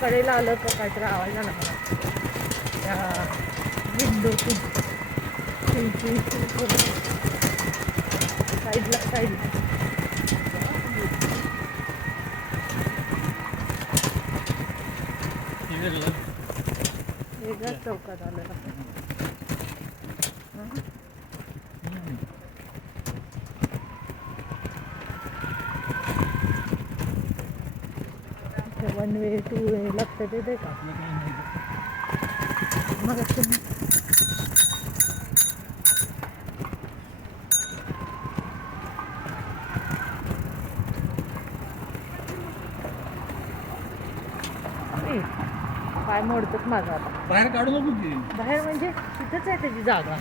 कडेला आलं तर काहीतरी आवाज आला मला त्या विंडोतून साईडला वेगळ्याच चौकात आलेला वन वे टू वे लक्षात येते का मग पाय मोडतात माझा आता बाहेर काढू नको की बाहेर म्हणजे तिथंच आहे त्याची जागा